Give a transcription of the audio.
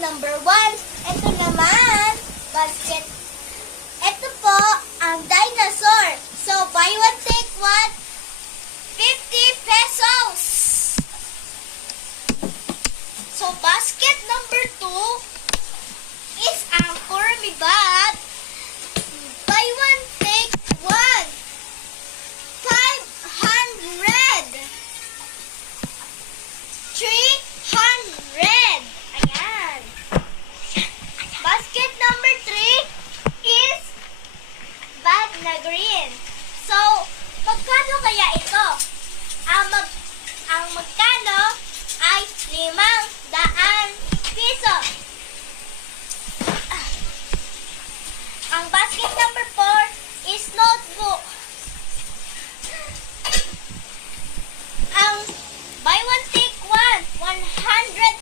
number 1. Ito naman, basket. Ito po, ang dinosaur. So, buy one, take one, 50 pesos. So, basket number 2,